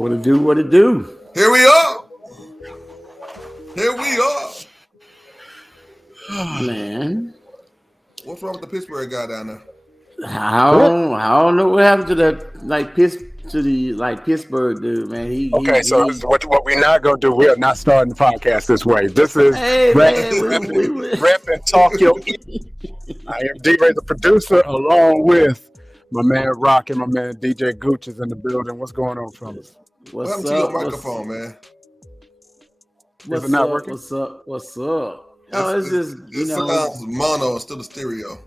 What it do? What it do? Here we are. Here we are. Man, What's wrong with the Pittsburgh guy down there? I don't know what happened to that Pittsburgh dude, man. So what we're not gonna do? We are not starting the podcast this way. This is Rep and Talk Your E. I am D-Ray, the producer, along with my man Rock and my man DJ Gooch is in the building. What's going on, fellas? What's up to your microphone, man? Is it not working? What's up? No, it's just it sounds mono instead of stereo.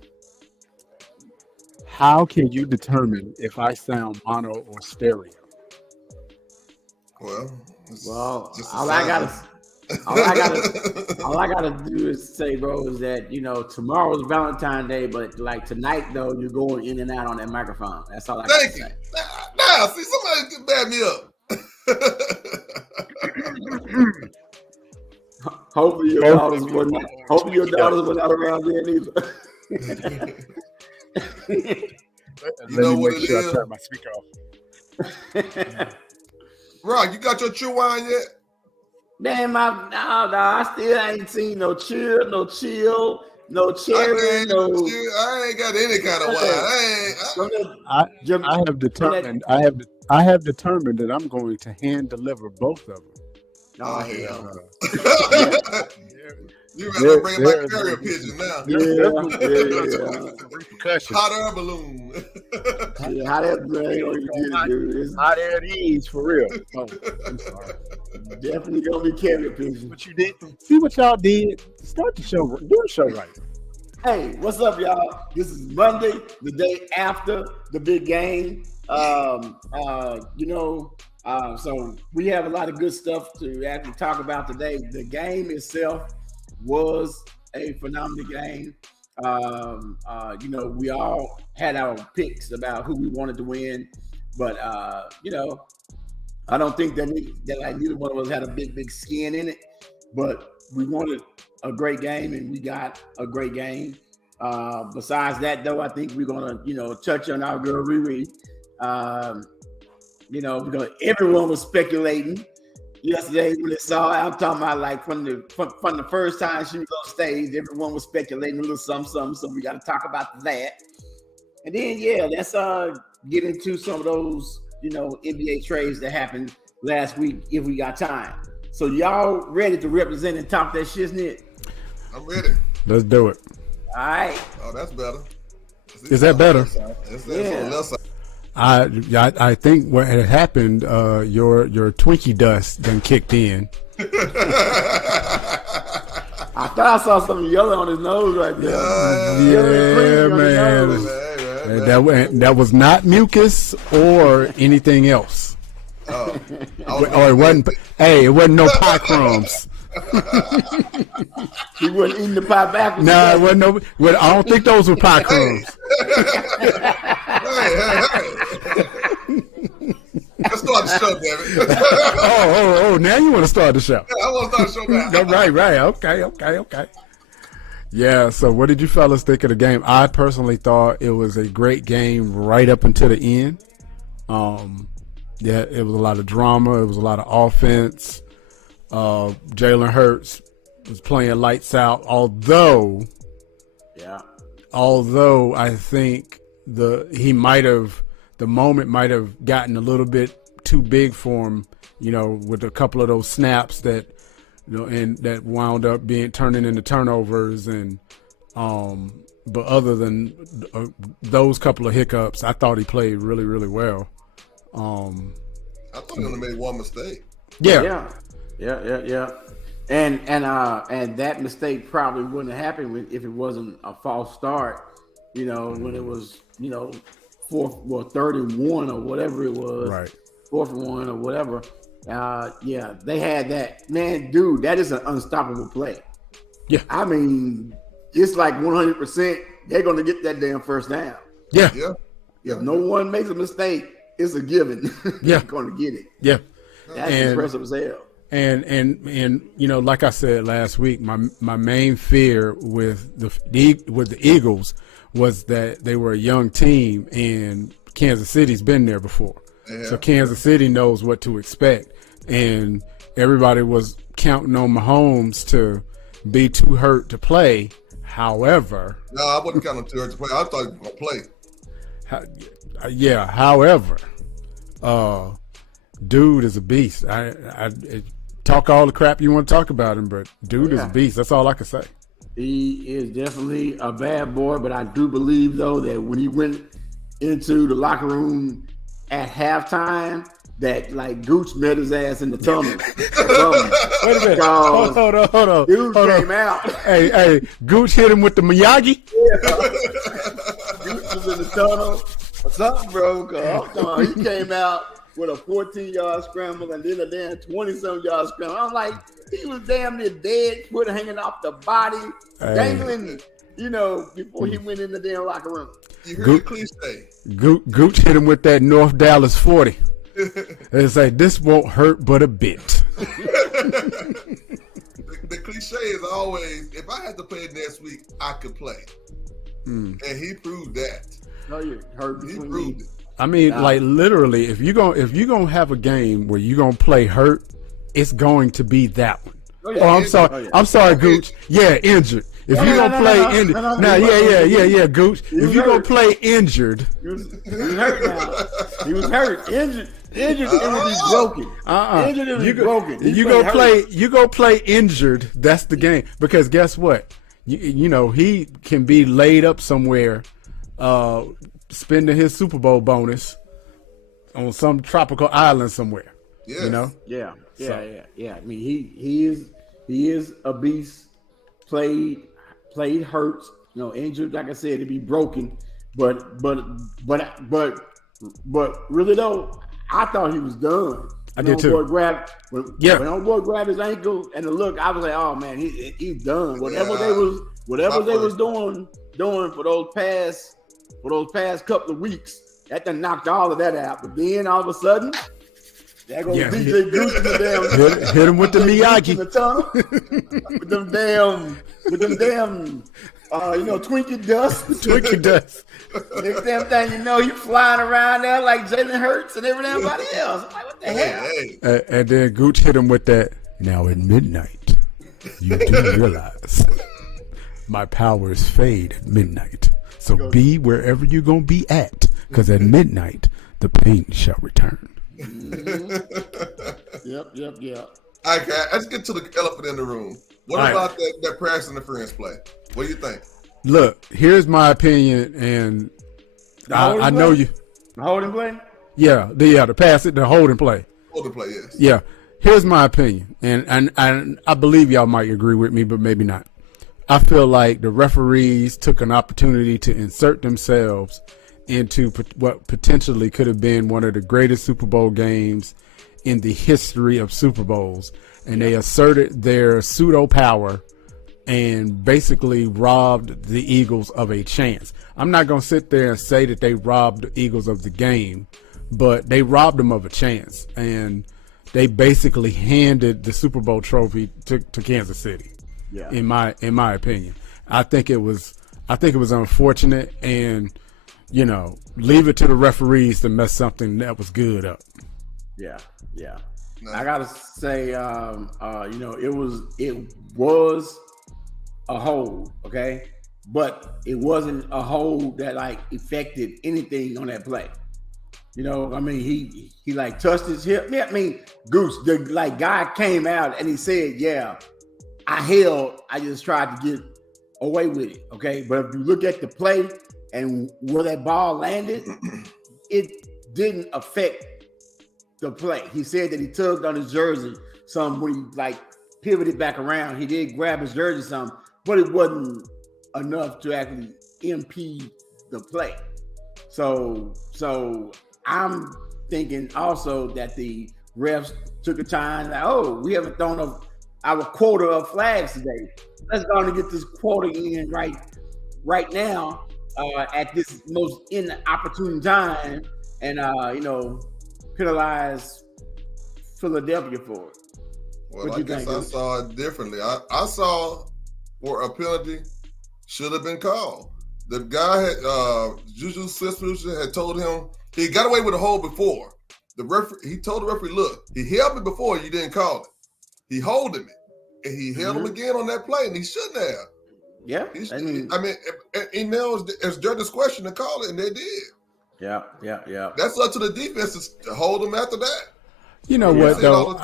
How can you determine if I sound mono or stereo? Well, all I gotta do is say, bro, is that tomorrow's Valentine's Day, but like tonight though, you're going in and out on that microphone. That's all I gotta say. Now, see, somebody can back me up. Hopefully your daughters were not around there either. Let me make sure I turn my speaker off. Rock, you got your chill wine yet? Man, I still ain't seen no chill, no cherry, no. I ain't got any kind of wine. I have determined that I'm going to hand deliver both of them. Oh hell! You better bring back carrier pigeon now. Yeah. Repercussions. Hot air balloon. Hot air balloon. Hot air at ease for real. Oh, I'm sorry. Definitely gonna be carrier pigeon. What you did? See what y'all did? Start the show. Do the show right. Hey, what's up, y'all? This is Monday, the day after the big game. So we have a lot of good stuff to actually talk about today. The game itself was a phenomenal game. We all had our picks about who we wanted to win, but I don't think that neither one of us had a big skin in it. But we wanted a great game, and we got a great game. Besides that, though, I think we're gonna touch on our girl Riri. Because everyone was speculating yesterday when they saw it. I'm talking about like from the first time she was on stage, everyone was speculating a little something. So we got to talk about that. And then let's get into some of those NBA trades that happened last week if we got time. So y'all ready to represent and talk that shiznit? I'm ready. Let's do it. All right. Oh, that's better. Is that better? It's on the left side. I think what had happened, your Twinkie dust done kicked in. I thought I saw something yellow on his nose right there. Yeah, man. That was not mucus or anything else. Oh, it wasn't. Hey, it wasn't no pie crumbs. He wasn't eating the pie backwards. No, it wasn't no. Well, I don't think those were pie crumbs. Hey. Let's start the show, damn it. Oh! Now you want to start the show? I want to start the show now. Right. Okay. Yeah. So, what did you fellas think of the game? I personally thought it was a great game right up until the end. It was a lot of drama. It was a lot of offense. Jalen Hurts was playing lights out. Although I think the moment might have gotten a little bit too big for him, with a couple of those snaps that, and that wound up turning into turnovers. And, but other than those couple of hiccups, I thought he played really, really well. I thought he only made one mistake. Yeah. And that mistake probably wouldn't have happened if it wasn't a false start, when it was, third and one or whatever it was, right? 4th and 1 or whatever. They had that. Man, dude, that is an unstoppable play. Yeah. I mean, it's like 100% they're going to get that damn first down. Yeah. If no one makes a mistake, it's a given. Yeah. They're going to get it. Yeah. That's impressive as hell. And like I said last week, my main fear with the Eagles was that they were a young team and Kansas City's been there before. Yeah. So Kansas City knows what to expect. And everybody was counting on Mahomes to be too hurt to play. However, No, I wasn't counting too hard to play. I thought he was gonna play. However, dude is a beast. I talk all the crap you want to talk about him, but dude is a beast. That's all I can say. He is definitely a bad boy, but I do believe though that when he went into the locker room at halftime, that like Gooch met his ass in the tunnel. Wait a minute. Hold on. Dude came out. Hey, Gooch hit him with the Miyagi. Gooch was in the tunnel. Something broke. He came out with a 14-yard scramble and then a damn 20-some-yard scramble. I'm like, he was damn near dead, foot hanging off the body, dangling, before he went in the damn locker room. You heard the cliche. Gooch hit him with that North Dallas 40. It's like, this won't hurt but a bit. The cliche is always, if I had to play next week, I could play. And he proved that. No, you hurt. He proved it. I mean, like literally, if you're gonna have a game where you're gonna play hurt, it's going to be that one. I'm sorry. I'm sorry, Gooch. Yeah, injured. If you're gonna play injured, yeah, Gooch. If you're gonna play injured, he was hurt now. He was hurt, injured. Injured, it would be broken. Injured, it would be broken. You go play injured. That's the game. Because guess what? He can be laid up somewhere, spending his Super Bowl bonus on some tropical island somewhere. Yes. Yeah. I mean, he is a beast. Played hurt. Injured. Like I said, it'd be broken. But really though, I thought he was done. I did too. When old boy grabbed his ankle and the look, I was like, oh man, he's done. Whatever they was doing for those past couple of weeks, that done knocked all of that out. But then all of a sudden, there goes DJ Gooch in the damn hit him with the Miyagi in the tunnel with them damn Twinkie dust. Twinkie dust. Next damn thing you know, you flying around there like Jalen Hurts and everybody else. I'm like, what the hell? And then Gooch hit him with that. Now at midnight, you do realize my powers fade at midnight. So be wherever you're gonna be at, because at midnight the pain shall return. Yep. Okay, let's get to the elephant in the room. What about that pass interference play? What do you think? Look, here's my opinion, and I know you. The holding play? Yeah, the pass it, the holding play. Holding play, yes. Yeah, here's my opinion, and I believe y'all might agree with me, but maybe not. I feel like the referees took an opportunity to insert themselves into what potentially could have been one of the greatest Super Bowl games in the history of Super Bowls, and they asserted their pseudo power and basically robbed the Eagles of a chance. I'm not going to sit there and say that they robbed the Eagles of the game, but they robbed them of a chance, and they basically handed the Super Bowl trophy to Kansas City. Yeah. In my opinion, I think it was unfortunate, and leave it to the referees to mess something that was good up. Yeah. No. I gotta say, it was a hold, okay, but it wasn't a hold that like affected anything on that play. I mean, he like touched his hip. Yeah, I mean, Goose, the like guy came out and he said, "Yeah, I held. I just tried to get away with it." Okay, but if you look at the play and where that ball landed, it didn't affect the play. He said that he tugged on his jersey some when he like pivoted back around. He did grab his jersey some, but it wasn't enough to actually impede the play. So I'm thinking also that the refs took a time like, we haven't thrown our quota of flags today. Let's go and get this quota in right now at this most inopportune time, and penalize Philadelphia for it. Well, I guess I saw it differently. I saw where a penalty should have been called. The guy had Juju Smith-Schuster had told him he got away with a hold before. the referee, he told the referee, look, he held me before, you didn't call it. He holding me. And he held him again on that play, and he shouldn't have. Yeah. I mean, now it's their discretion to call it, and they did. Yeah. That's up to the defense to hold them after that. You know what, though?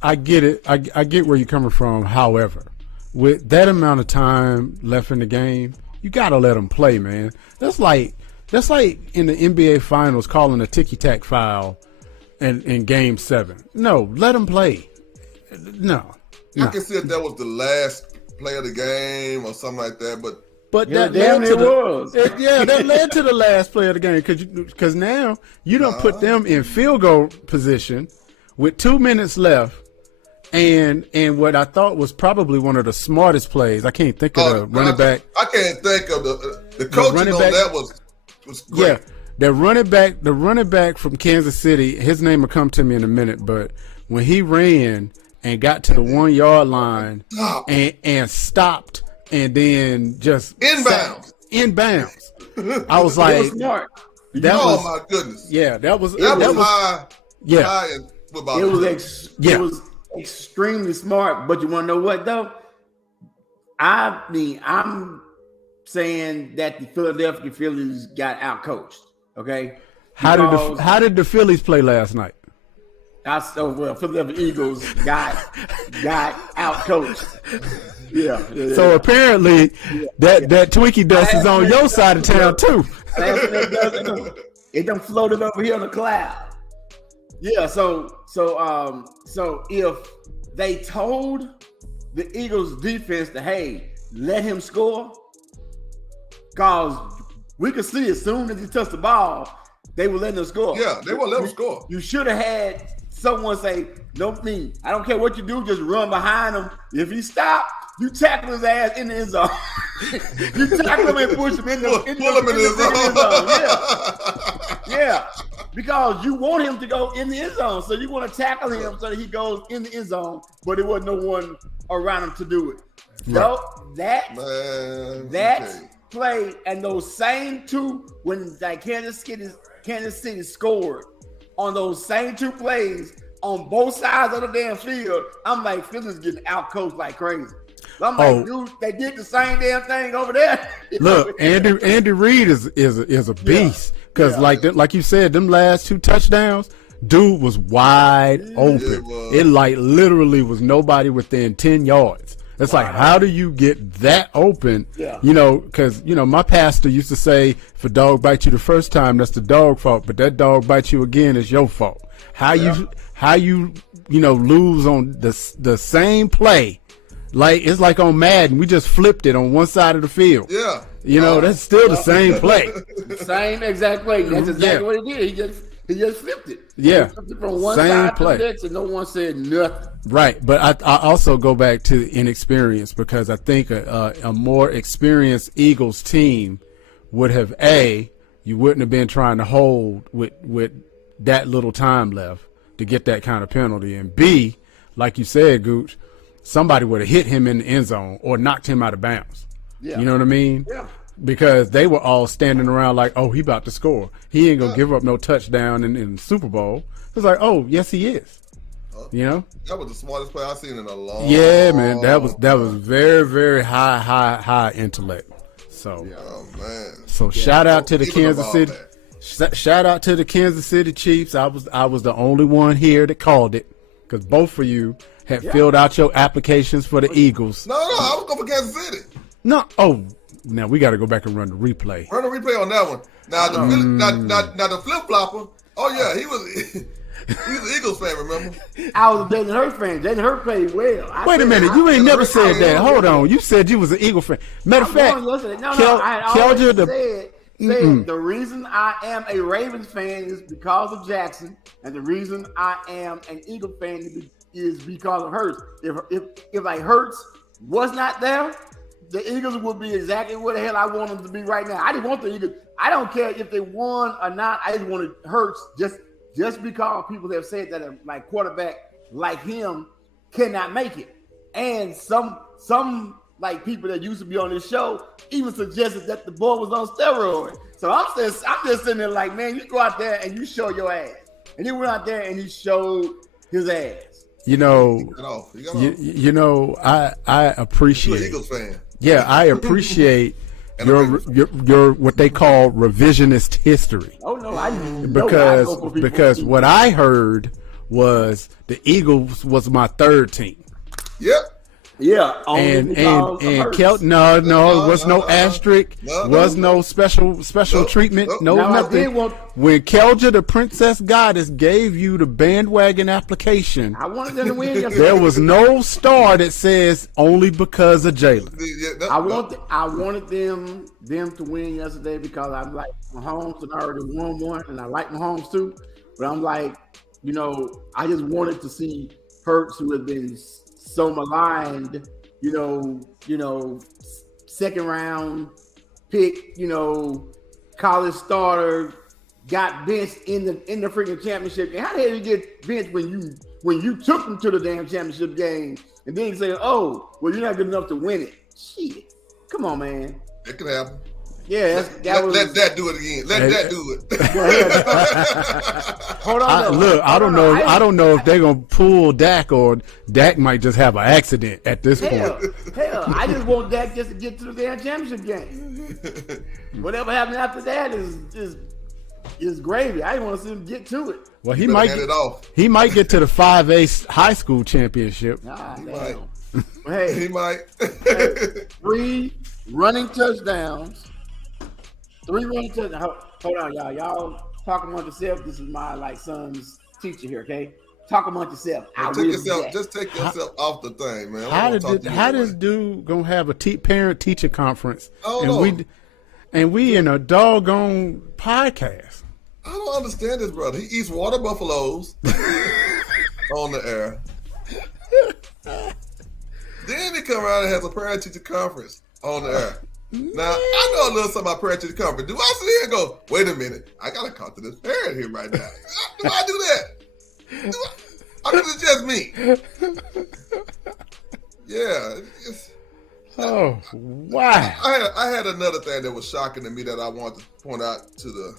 I get it. I get where you're coming from. However, with that amount of time left in the game, you got to let them play, man. That's like in the NBA Finals calling a ticky-tack foul in Game 7. No, let them play. No. I can see if that was the last play of the game or something like that, but that led to that led to the last play of the game because now you don't put them in field goal position with 2 minutes left, and what I thought was probably one of the smartest plays. I can't think of the running back. I can't think of the coaching on that was great. Yeah, the running back from Kansas City. His name will come to me in a minute, but when he ran and got to the 1 yard line and stopped and then just inbounds. I was like, smart. My goodness. Yeah, that was high. Yeah. High in football. It was extremely smart. But you want to know what though? I mean, I'm saying that the Philadelphia Phillies got outcoached. Okay. How did the Phillies play last night? Philadelphia Eagles got outcoached. Yeah. So apparently that Twinkie dust is on your side of town too. It done floated over here on the cloud. Yeah. So if they told the Eagles defense to, hey, let him score, cause we could see as soon as he touched the ball, they were letting him score. Yeah, they were letting him score. You should have had someone say, I don't care what you do, just run behind him. If he stops, you tackle his ass in the end zone. You tackle him and push him in the end zone. Yeah. Because you want him to go in the end zone. So you want to tackle him so that he goes in the end zone, but there was no one around him to do it. So that play and those same two, when like Kansas City scored on those same two plays on both sides of the damn field, I'm like, Phillies getting outcoached like crazy. I'm like, dude, they did the same damn thing over there. Look, Andy Reid is a beast because like you said, them last two touchdowns, dude was wide open. It like literally was nobody within 10 yards. It's like, how do you get that open? Yeah. You know, because, my pastor used to say, if a dog bites you the first time, that's the dog fault. But that dog bites you again, it's your fault. How you lose on the same play. Like, it's like on Madden. We just flipped it on one side of the field. Yeah. That's still the same play. Same exact play. That's exactly what he did. He just flipped it. Yeah. He flipped it from one side to the next, and no one said nothing. Right, but I also go back to inexperience because I think a more experienced Eagles team would have you wouldn't have been trying to hold with that little time left to get that kind of penalty, and B, like you said, Gooch, somebody would have hit him in the end zone or knocked him out of bounds. Yeah. You know what I mean? Yeah. Because they were all standing around like, oh, he about to score. He ain't gonna give up no touchdown in the Super Bowl. It's like, oh, yes, he is. That was the smartest play I've seen in a long time. Yeah, man, that was very, very high intellect. So, shout out to the Kansas City. Shout out to the Kansas City Chiefs. I was the only one here that called it because both of you had filled out your applications for the Eagles. No, I was going for Kansas City. No, now we got to go back and run the replay. Run the replay on that one. Now the flip flopper. Oh yeah, he was. He's an Eagles fan, remember? I was a Jalen Hurts fan. Jalen Hurts played well. Wait a minute. You ain't never said that. Hold on. You said you was an Eagle fan. Matter of fact, I always said the reason I am a Ravens fan is because of Jackson, and the reason I am an Eagle fan is because of Hurts. If like Hurts was not there, the Eagles would be exactly where the hell I want them to be right now. I just want the Eagles. I don't care if they won or not. I just wanted Hurts just because people have said that a like quarterback like him cannot make it. And some like people that used to be on this show even suggested that the boy was on steroids. So I'm just sitting there like, man, you go out there and you show your ass. and he went out there and he showed his ass. You know, He got off. you know, I appreciate. You're an Eagles fan. Yeah, I appreciate your what they call revisionist history. Oh no, I didn't because what I heard was the Eagles was my third team. Yep. Yeah, and Kel, no, it was no asterisk, was no special treatment, no nothing. When Kelja, the Princess Goddess, gave you the bandwagon application, I wanted them to win yesterday. There was no star that says only because of Jalen. I wanted them to win yesterday because I like Mahomes and I already won one, and I like Mahomes too. But I'm like, you know, I just wanted to see Hurts, who had been so maligned, you know, second round pick, you know, college starter, got benched in the freaking championship game. How the hell did you get benched when you took them to the damn championship game and then you say, oh, well, you're not good enough to win it? Shit, come on, man. It can happen. Yeah, let that do it again. Let that do it. Hold on. I don't know if they're gonna pull Dak or Dak might just have an accident at this point. Hell, I just want Dak just to get to the damn championship game. Whatever happens after that is gravy. I want to see him get to it. Well, he might get to the 5A high school championship. He might. 3 running touchdowns. 3 running touchdowns. Hold on, y'all. Y'all talk among yourself. This is my son's teacher here, okay? Talk among yourself. Just take yourself off the thing, man. How this dude gonna have a parent teacher conference? Oh, and we in a doggone podcast. I don't understand this brother. He eats water buffaloes on the air. Then he come around and has a parent teacher conference on the air. Now, I know a little something about parent teacher conference. Do I sit here and go, wait a minute, I got to talk to this parent here right now? Do I do that? I mean, it's just me. Yeah. Oh, wow. I had another thing that was shocking to me that I wanted to point out to the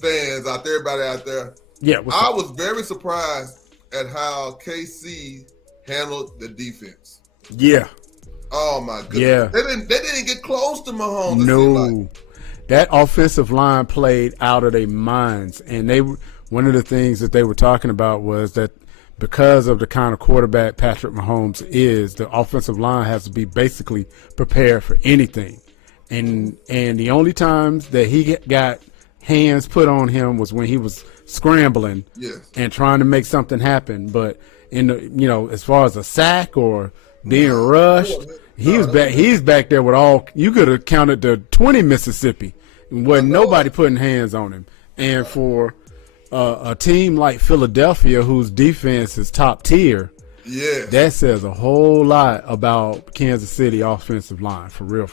fans out there, everybody out there. Yeah. I was very surprised at how KC handled the defense. Yeah. Oh my goodness. Yeah. They didn't get close to Mahomes. No. That offensive line played out of their minds. And one of the things that they were talking about was that because of the kind of quarterback Patrick Mahomes is, the offensive line has to be basically prepared for anything. And the only times that he got hands put on him was when he was scrambling and trying to make something happen. But as far as a sack or being rushed, he's back there with all. You could have counted the 20 Mississippi, where nobody putting hands on him. And for a team like Philadelphia, whose defense is top tier, that says a whole lot about Kansas City offensive line, for real.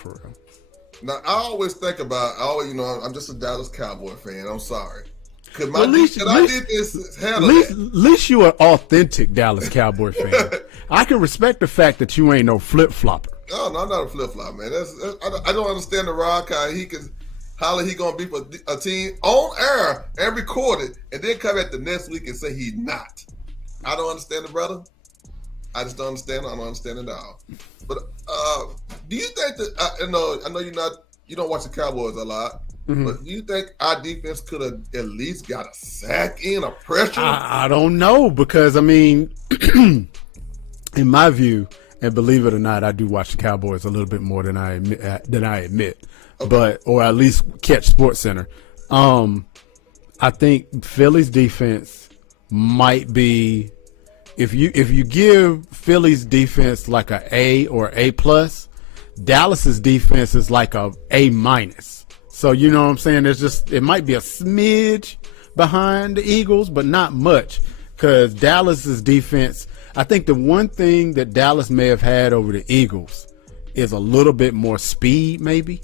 Now I always think about, I'm just a Dallas Cowboy fan. I'm sorry. At least you an authentic Dallas Cowboy fan. I can respect the fact that you ain't no flip flopper. Oh, no, I'm not a flip flop, man. I don't understand the rock how he gonna be for a team on air and record it, and then come at the next week and say he's not. I don't understand the brother. I just don't understand. I don't understand it at all. But do you think that I know you don't watch the Cowboys a lot. Mm-hmm. But do you think our defense could have at least got a sack in, a pressure? I don't know, because, I mean, in my view, and believe it or not, I do watch the Cowboys a little bit more than I admit. Okay. Or at least catch SportsCenter. I think Philly's defense might be, if you give Philly's defense like a A or A plus, Dallas's defense is like a A minus. So, you know what I'm saying? It might be a smidge behind the Eagles, but not much, because Dallas's defense, I think the one thing that Dallas may have had over the Eagles is a little bit more speed, maybe.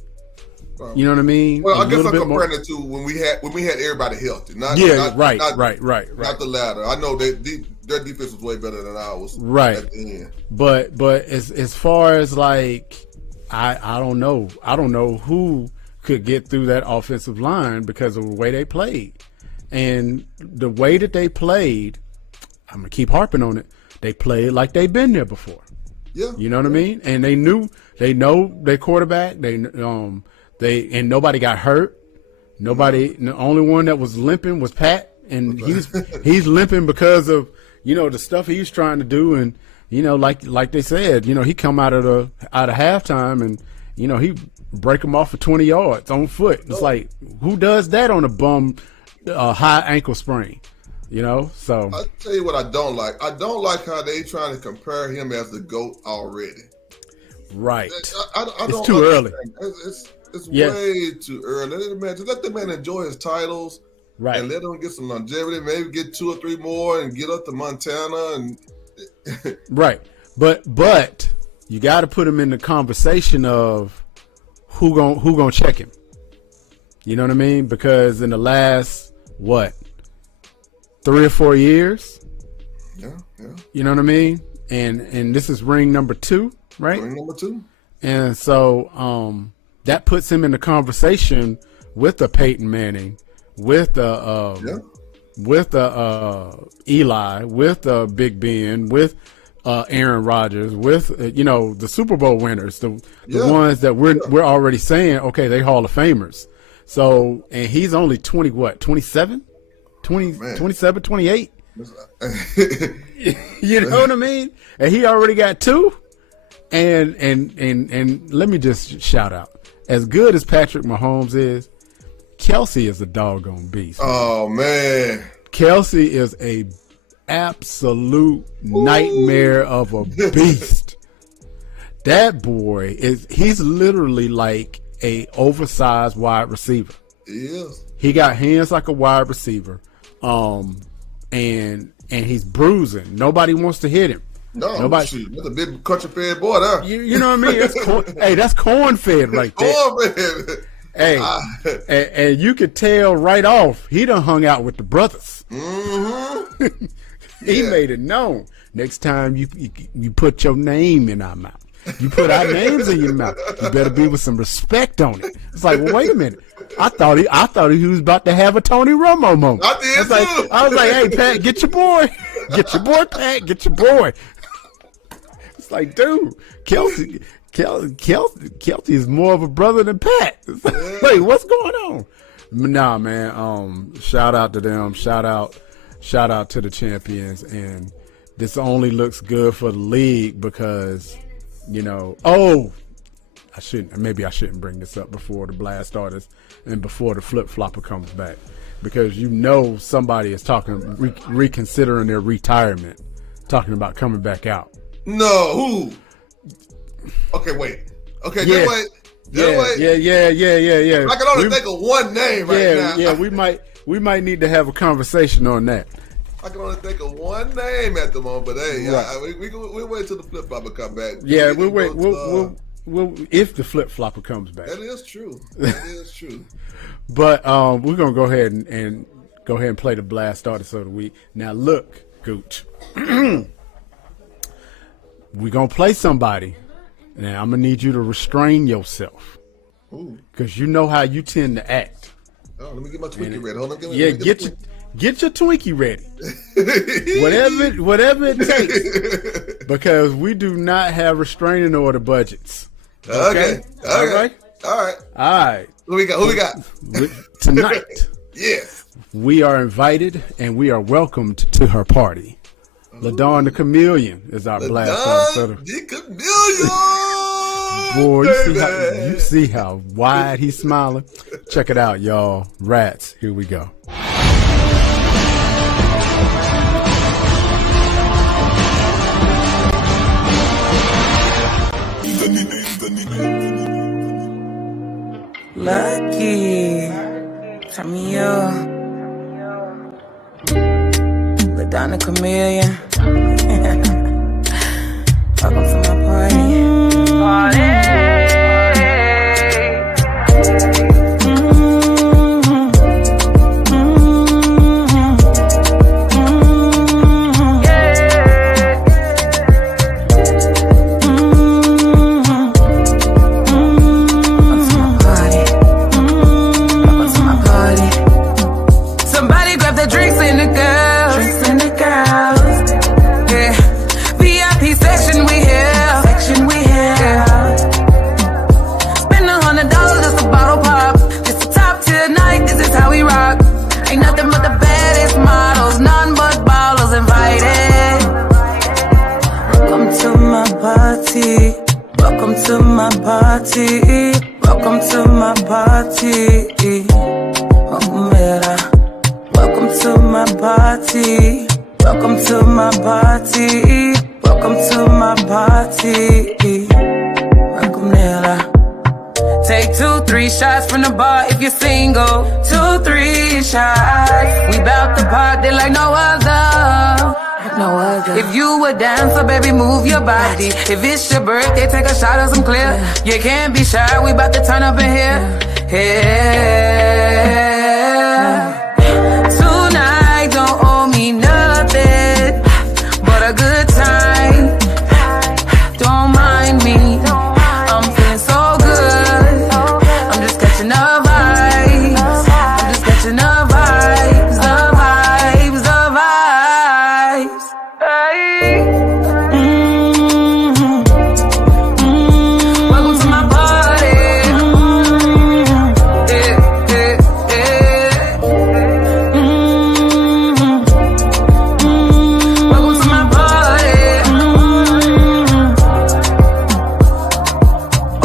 You know what I mean? Well, I guess I'm comparing it to when we had everybody healthy. Not the latter. I know their defense was way better than ours. Right. At the end. But as far as like, I don't know. I don't know who could get through that offensive line because of the way they played. And the way that they played, I'm gonna keep harping on it. They played like they've been there before. Yeah, you know what I mean. And they know their quarterback. And nobody got hurt. Nobody. The only one that was limping was Pat, and he's limping because of the stuff he's trying to do. And like they said, he come out of halftime and he break them off for 20 yards on foot. It's like, who does that on a bum high ankle sprain? So I'll tell you what I don't like. I don't like how they trying to compare him as the GOAT already. Right. I it's don't too early. It's way too early. Just let the man enjoy his titles. Right. And let him get some longevity. Maybe get 2 or 3 more and get up to Montana. And right. But you got to put him in the conversation of who gonna check him. You know what I mean? Because in the last 3 or 4 years. Yeah. You know what I mean? And this is ring number 2, right? Ring number 2. And so that puts him in the conversation with the Peyton Manning, with the Eli, with the Big Ben, with Aaron Rodgers, with the Super Bowl winners, the ones that we're already saying, okay, they Hall of Famers. So, and he's only 27? 27, 28. You know what I mean? And he already got 2. And let me just shout out, as good as Patrick Mahomes is, Kelsey is a doggone beast. Oh man, Kelsey is a absolute nightmare of a beast. That boy he's literally like a oversized wide receiver. He is. He got hands like a wide receiver. And he's bruising. Nobody wants to hit him. No, nobody. Shoot, that's a big country fed boy there. You know what I mean? That's corn fed right there. Corn fed. Hey, and you could tell right off he done hung out with the brothers. Mm-hmm. He made it known. Next time you put your name in our mouth, you put our names in your mouth, you better be with some respect on it. It's like, well, wait a minute. I thought he was about to have a Tony Romo moment. I did too. I was like, hey Pat, get your boy, Pat, get your boy. It's like, dude, Kelsey is more of a brother than Pat. Wait, what's going on? Nah, man. Shout out to them. Shout out to the champions. And this only looks good for the league because, I shouldn't bring this up before the blast starters and before the flip flopper comes back, because somebody is reconsidering their retirement, talking about coming back out. No, who? Okay, wait. Okay, yeah. Wait. Yeah. I can only think of one name right now. Yeah, we might need to have a conversation on that. I can only think of one name at the moment, but hey, right. we wait till the flip flopper come back. Yeah, we'll wait. We'll if the flip flopper comes back. That is true. But we're gonna go ahead and play the blast starters of the week. Now look, Gooch. We're going to play somebody. Now, I'm going to need you to restrain yourself. Because you know how you tend to act. Oh, let me get my Twinkie ready. Hold on. Get your Twinkie ready. whatever it takes. Because we do not have restraining order budgets. Okay. All right. Who we got? Tonight. Yes. We are invited and we are welcomed to her party. LaDawn the Chameleon is our blast. LaDawn the Chameleon! Boy, you see how wide he's smiling? Check it out, y'all. Rats, here we go. Lucky, turn me up. LaDawn the Chameleon. Welcome to my party. Somebody grab Welcome to my party. Welcome to my party. Oh, mera. Welcome to my party. Welcome to my party. Welcome to my party. Welcome, mera. Take 2, 3 shots from the bar if you're single. 2, 3 shots. We bout to party like no other. No other. If you a dancer, baby, move your body. If it's your birthday, take a shot of some clear. You can't be shy, we bout to turn up in here. Yeah. Tonight don't owe me nothing but a good time. Don't mind me, I'm feeling so good. I'm just catching the vibes. I'm just catching the vibes, the vibes, the vibes. Hey. Welcome to my party. Welcome to my party.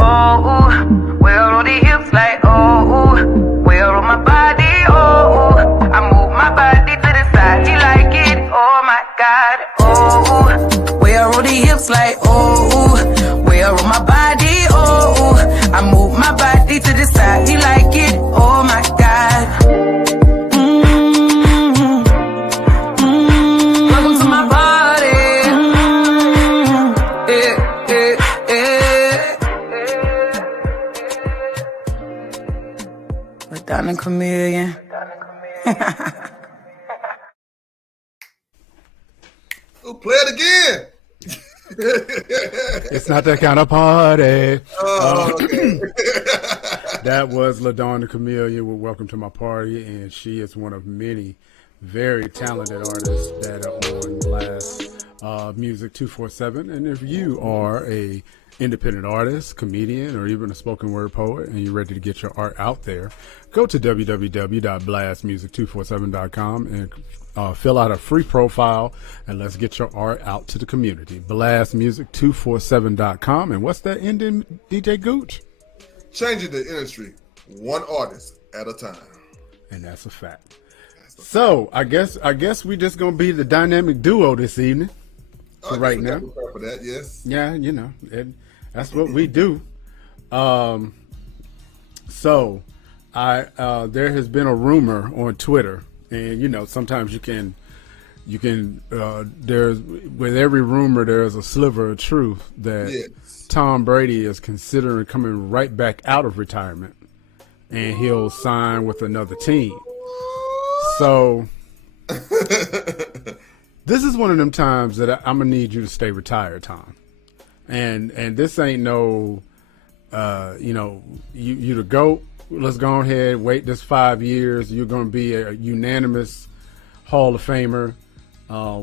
Oh, well on the hips like oh, well on my body. Oh, I move my body to the side. He like it. Oh my God. Oh, well on the hips like oh, well on my body. Oh, I move my body to the side. He like it. Oh my God. Welcome to my party. Madonna Chameleon. Oh, play it again. It's not that kind of party. Oh, okay. That was LaDonna Chameleon with Welcome to My Party, and she is one of many very talented artists that are on Blast Music 247. And if you are a independent artist, comedian, or even a spoken word poet, and you're ready to get your art out there, go to www.blastmusic247.com and fill out a free profile, and let's get your art out to the community. Blastmusic247.com. And what's that ending, DJ Gooch? Changing the industry one artist at a time. And that's a fact. So I guess we just gonna be the dynamic duo this evening. For right now. For that, yes. Yeah, you know, that's what we do. So there has been a rumor on Twitter, and you know, sometimes you can there's with every rumor there's a sliver of truth that Yes. Tom Brady is considering coming right back out of retirement, and he'll sign with another team. So this is one of them times that I'm gonna need you to stay retired, Tom. And this ain't no, you the GOAT. Let's go ahead, wait this 5 years. You're gonna be a unanimous Hall of Famer,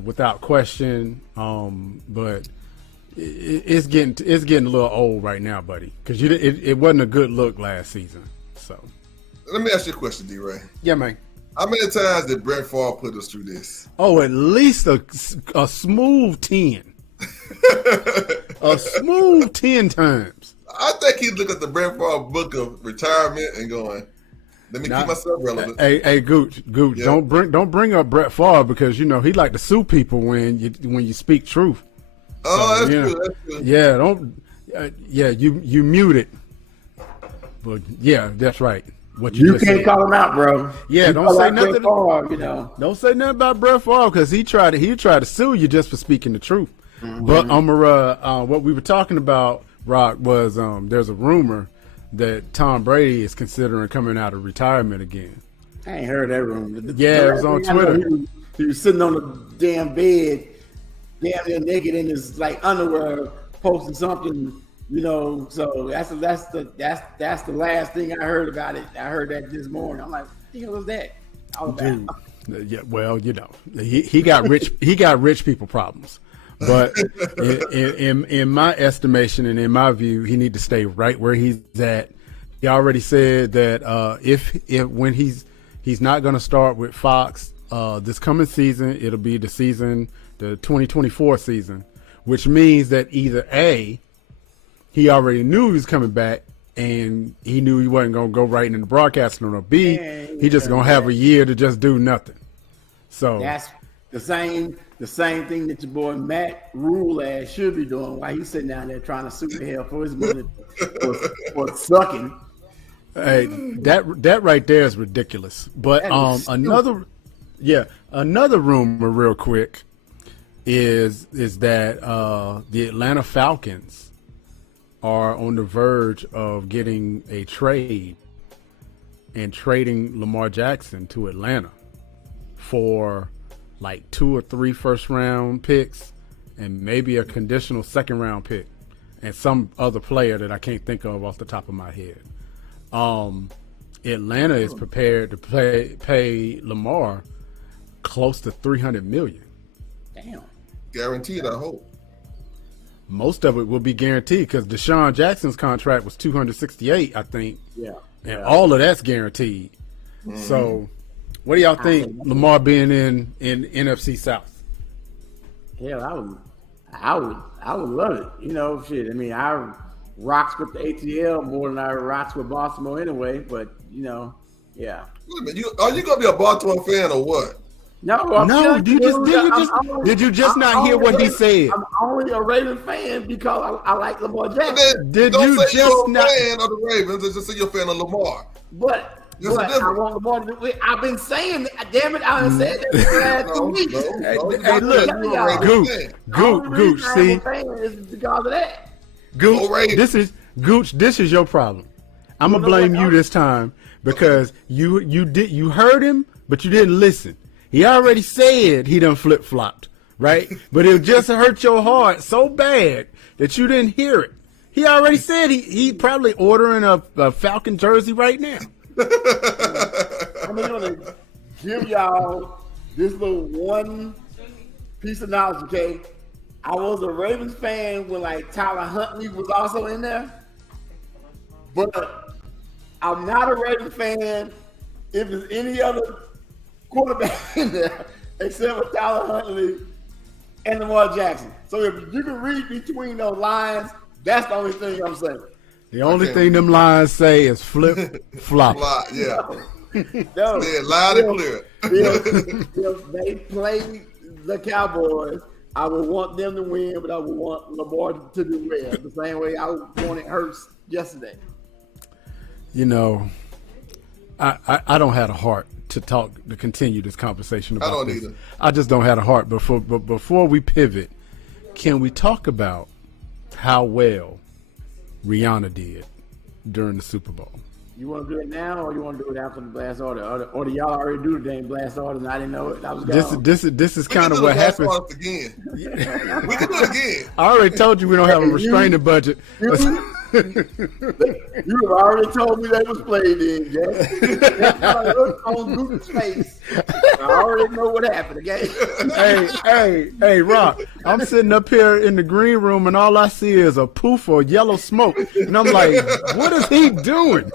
without question. But it's getting a little old right now, buddy, because it wasn't a good look last season. So Let me ask you a question, D-Ray. yeah, man. How many times did Brett Favre put us through this? Oh, at least a smooth 10. A smooth 10 times. I think he'd look at the Brett Favre book of retirement and going, let me keep myself relevant. Hey, Gooch, Yeah. don't bring up Brett Favre, because you know he like to sue people when you speak truth. Oh, that's you true. know, That's true. Yeah, don't. You mute it. But yeah, that's right. What You just can't said. call him out, bro. Yeah, You don't call say out nothing. Brett Favre, you know. Don't say nothing about Brett Favre, because he tried to sue you just for speaking the truth. But what we were talking about, Rock, was there's a rumor that Tom Brady is considering coming out of retirement again. I ain't heard that rumor. Yeah, it was on I know Twitter. He was sitting on the damn bed, damn near naked in his like underwear, posting something. You know, so that's the last thing I heard about it. I heard that this morning. I'm like, what the hell is that all about? Dude, yeah, well, you know, he got rich. He got rich people problems. But in my estimation and in my view, he need to stay right where he's at. He already said that when he's not going to start with Fox this coming season, it'll be the 2024 season, which means that either A, he already knew he was coming back, and he knew he wasn't going to go right into the broadcasting, or B, he just going to have a year to just do nothing. So that's the same thing that your boy Matt Rule ass should be doing while he's sitting down there trying to sue the hell for his money for sucking. Hey, that right there is ridiculous. But another rumor real quick is that the Atlanta Falcons are on the verge of getting a trade and trading Lamar Jackson to Atlanta for like 2 or 3 first-round picks and maybe a conditional second-round pick and some other player that I can't think of off the top of my head. Atlanta is prepared to pay Lamar close to $300 million. Damn. Guaranteed, I hope. Most of it will be guaranteed because Deshaun Jackson's contract was $268, I think. Yeah. And all of that's guaranteed. Mm-hmm. So, what do y'all think Lamar being in NFC South? Hell, I would love it. You know, shit. I mean, I rocks with the ATL more than I rocks with Baltimore anyway. But you know, yeah. Wait a minute, are you gonna be a Baltimore fan or what? No. Did you just not hear what he said? I'm only a Ravens fan because I like Lamar Jackson. Did don't you say just you're not? a fan of the Ravens? Just say you're a fan of Lamar. But I want Lamar to do it. I've been saying that. Damn it, I done said that for the last 2 weeks. Hey, look, Gooch, see? Is because of that. Gooch, this is your problem. I'm gonna blame you this time because you heard him, but you didn't listen. He already said he done flip-flopped, right? But it just hurt your heart so bad that you didn't hear it. He already said he probably ordering a Falcon jersey right now. I'm gonna give y'all this little one piece of knowledge, okay? I was a Ravens fan when like Tyler Huntley was also in there, but I'm not a Ravens fan if there's any other quarterback in there except for Tyler Huntley and Lamar Jackson. So if you can read between those lines, that's the only thing I'm saying. The only thing them lines say is flip flop. Yeah. No, yeah, loud and clear. If they play the Cowboys, I would want them to win, but I would want Lamar to do well. The same way I wanted Hurts yesterday. You know, I don't have a heart to continue this conversation about I don't this. either. I just don't have a heart. But before we pivot, can we talk about how well Rihanna did during the Super Bowl? You want to do it now, or you want to do it after the blast order? Or do y'all already do the dang blast order and I didn't know it? I was gone. This is kind of what happens. Again. We can do it again. I already told you we don't have a restraining budget. You have already told me they was played in, Jack. I looked on Goofy's face. I already know what happened, okay? Hey, Rock, I'm sitting up here in the green room and all I see is a poof of yellow smoke. And I'm like, what is he doing?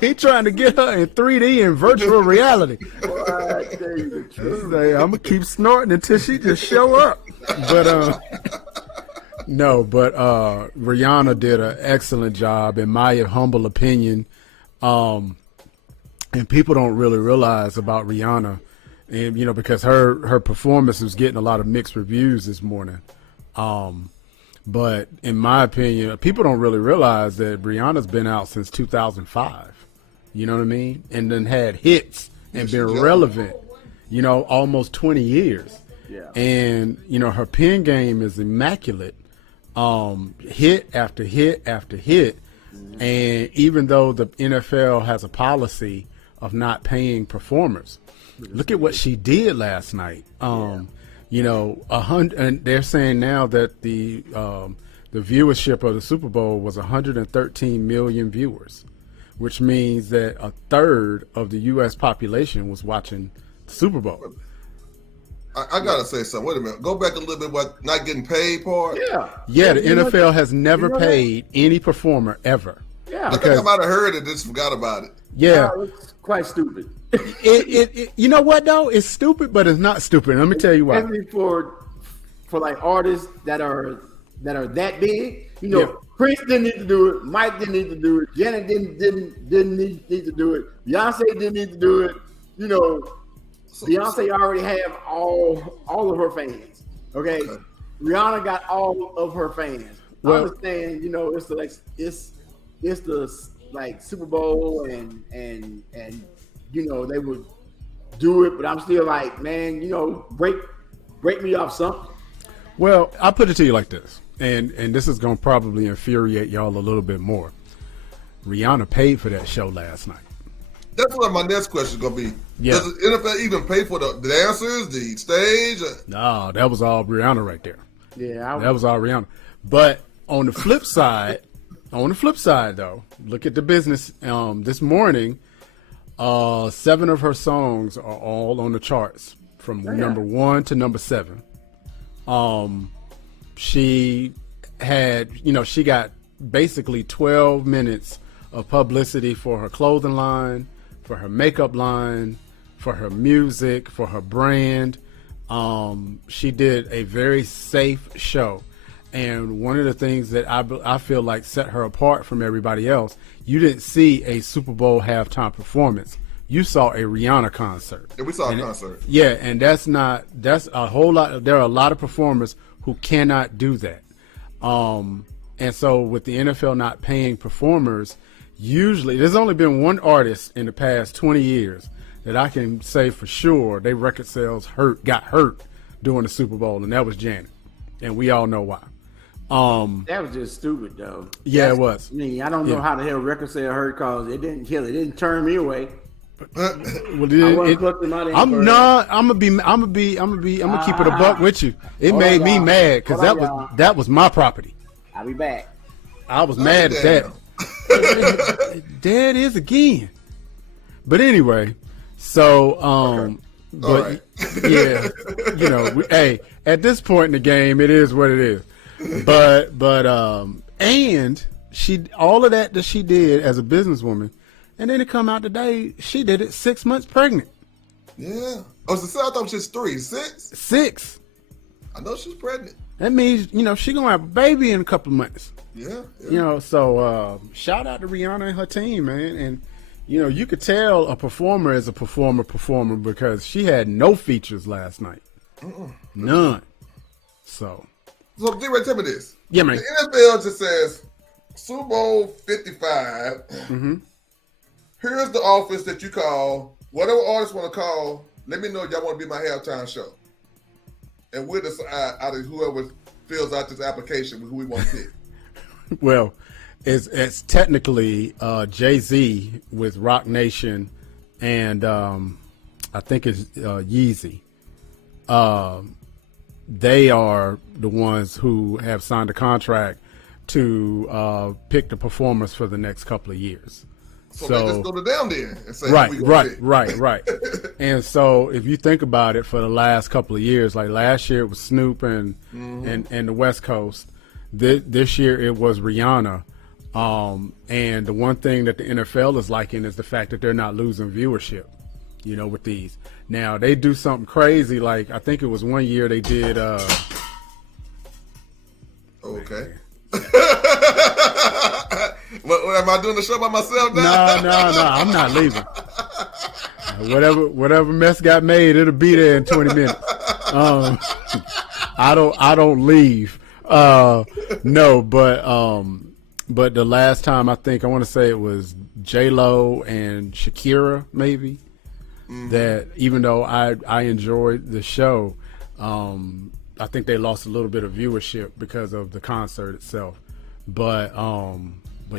He trying to get her in 3D and virtual reality. Well, I tell you the truth. I'm going to keep snorting until she just show up. But, no, but Rihanna did an excellent job, in my humble opinion. And people don't really realize about Rihanna, and because her performance was getting a lot of mixed reviews this morning. But in my opinion, people don't really realize that Rihanna's been out since 2005. You know what I mean? And then had hits and been relevant, almost 20 years. Yeah. And, her pen game is immaculate. Hit after hit after hit. Mm-hmm. And even though the NFL has a policy of not paying performers, look at what she did last night. 100, and they're saying now that the viewership of the Super Bowl was 113 million viewers, which means that a third of the U.S. population was watching the Super Bowl. I gotta say something. Wait a minute. Go back a little bit. What, not getting paid part? Yeah. The NFL has never paid any performer ever. Yeah. I think I might have heard it. Just forgot about it. Yeah. It's quite stupid. It you know what though? It's stupid, but it's not stupid. Let me tell you why. Especially for like artists that are that are that big. You know, Prince didn't need to do it. Mike didn't need to do it. Janet didn't need to do it. Beyonce didn't need to do it. You know, Beyonce already have all of her fans. Okay, Rihanna got all of her fans. I understand. You know, it's the like Super Bowl and you know they would do it, but I'm still like, man, you know, break me off something. Well, I'll put it to you like this, and this is gonna probably infuriate y'all a little bit more. Rihanna paid for that show last night. That's what my next question is gonna be. Yeah. Does the NFL even pay for the dancers, the stage? No, that was all Rihanna right there. Yeah, that was all Rihanna. But on the flip side, though, look at the business. This morning, 7 of her songs are all on the charts from number 1 to number 7. She had, you know, she got basically 12 minutes of publicity for her clothing line, for her makeup line, for her music, for her brand. She did a very safe show. And one of the things that I feel like set her apart from everybody else, you didn't see a Super Bowl halftime performance. You saw a Rihanna concert. Yeah, we saw a concert. And that's a whole lot. There are a lot of performers who cannot do that. And so with the NFL not paying performers, usually there's only been one artist in the past 20 years that I can say for sure their record sales got hurt during the Super Bowl, and that was Janet. And we all know why. That was just stupid, though. Yeah, it was. I don't know how the hell record sale hurt, because it didn't kill it. It didn't turn me away. Well, I'm gonna keep it a buck with you. It made me mad because that was my property. I'll be back. I was mad at that. There it is again. But anyway, so but yeah, you know, hey, at this point in the game, it is what it is. But and she all of that she did as a businesswoman, and then it come out today she did it 6 months pregnant. Yeah. Oh, so I thought she was 3, 6. 6. I know she's pregnant. That means, you know, she gonna have a baby in a couple of months. Yeah. You know, so shout out to Rihanna and her team, man. And you know, you could tell a performer is a performer because she had no features last night. None. So D-Ray, tell me this. Yeah, man. The NFL just says Super Bowl 55. Mm-hmm. Here's the office that you call. Whatever artists want to call, let me know if y'all want to be my halftime show. And we'll decide out of whoever fills out this application who we want to pick. Well, it's technically Jay-Z with Rock Nation and I think it's Yeezy. They are the ones who have signed a contract to pick the performers for the next couple of years. So let's go to down there and say right. And so if you think about it, for the last couple of years, like last year it was Snoop and the West Coast. This year it was Rihanna. And the one thing that the NFL is liking is the fact that they're not losing viewership, you know, with these. Now they do something crazy, like I think it was one year they did okay. What, am I doing the show by myself now? No, I'm not leaving. Whatever mess got made, it'll be there in 20 minutes. I don't leave. No, but the last time I want to say it was J-Lo and Shakira, maybe. That even though I enjoyed the show, I think they lost a little bit of viewership because of the concert itself. But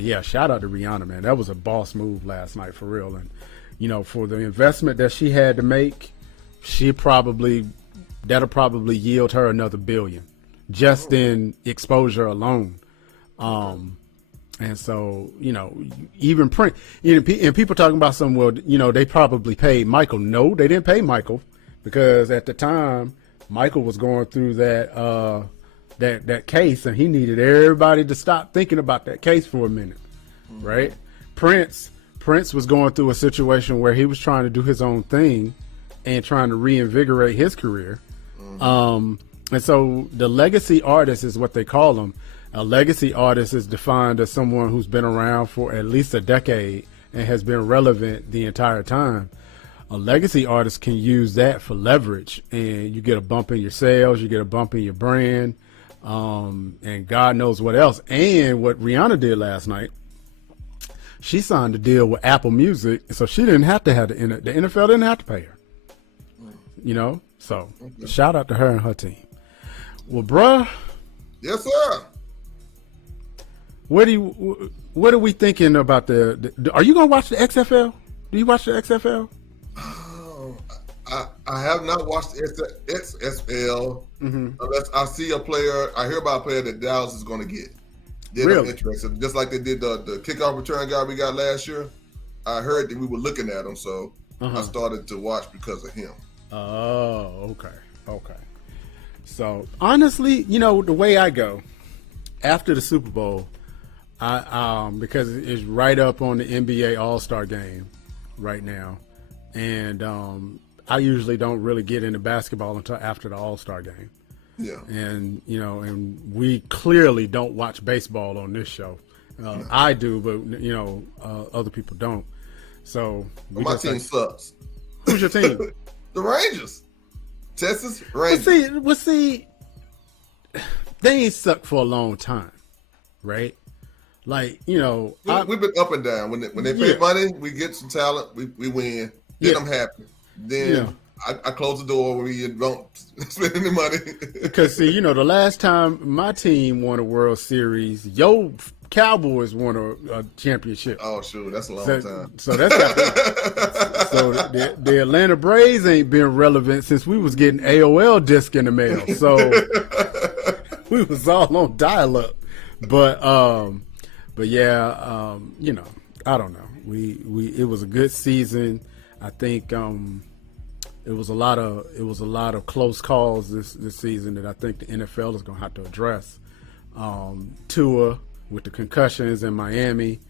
yeah, shout out to Rihanna, man. That was a boss move last night for real. And you know, for the investment that she had to make, that'll probably yield her another $1 billion just in exposure alone. And so, you know, even print, you know, and people talking about some, well, you know, they probably paid Michael. No, they didn't pay Michael, because at the time Michael was going through that case, and he needed everybody to stop thinking about that case for a minute. Right. Prince was going through a situation where he was trying to do his own thing and trying to reinvigorate his career. And so the legacy artist is what they call them. A legacy artist is defined as someone who's been around for at least a decade and has been relevant the entire time. A legacy artist can use that for leverage, and you get a bump in your sales, you get a bump in your brand, and God knows what else. And what Rihanna did last night, she signed a deal with Apple Music, so she didn't have to have the NFL didn't have to pay her. You know, so shout out to her and her team. Well, bruh. Yes, sir. What are we thinking about the are you gonna watch the XFL? Do you watch the XFL? I have not watched the XFL unless I see a player. I hear about a player that Dallas is going to get. Then Really? I'm interested. Just like they did the kickoff return guy we got last year. I heard that we were looking at him, so I started to watch because of him. Oh, okay. So honestly, you know, the way I go after the Super Bowl, I because it's right up on the NBA All-Star game right now, and I usually don't really get into basketball until after the All-Star game. Yeah. And, you know, and we clearly don't watch baseball on this show. I do, but, you know, other people don't. So my team sucks. Who's your team? The Rangers. Texas Rangers. Well, see, they ain't sucked for a long time, right? Like, you know. We've been up and down. When they pay money, we get some talent, we win. Then I'm happy. Then I close the door when we don't spend any money. Because, see, you know, the last time my team won a World Series, your Cowboys won a championship. Oh, sure. That's a long time. So that's so the Atlanta Braves ain't been relevant since we was getting AOL disc in the mail. So we was all on dial-up. But yeah, you know, I don't know. It was a good season. I think it was a lot of close calls this season that I think the NFL is going to have to address. Tua with the concussions in Miami,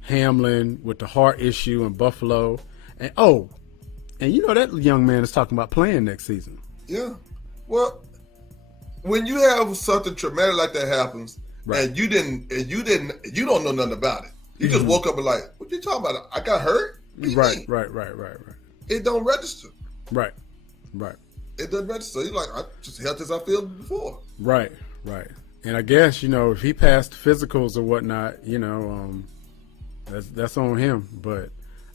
Hamlin with the heart issue in Buffalo, and you know that young man is talking about playing next season. Yeah, well, when you have something traumatic like that happens, right, and you don't know nothing about it. You just woke up and like, what you talking about? I got hurt. Right. It don't register. Right. It doesn't register. You're like, I just felt as I feel before. Right. And I guess, you know, if he passed physicals or whatnot, you know, that's on him. But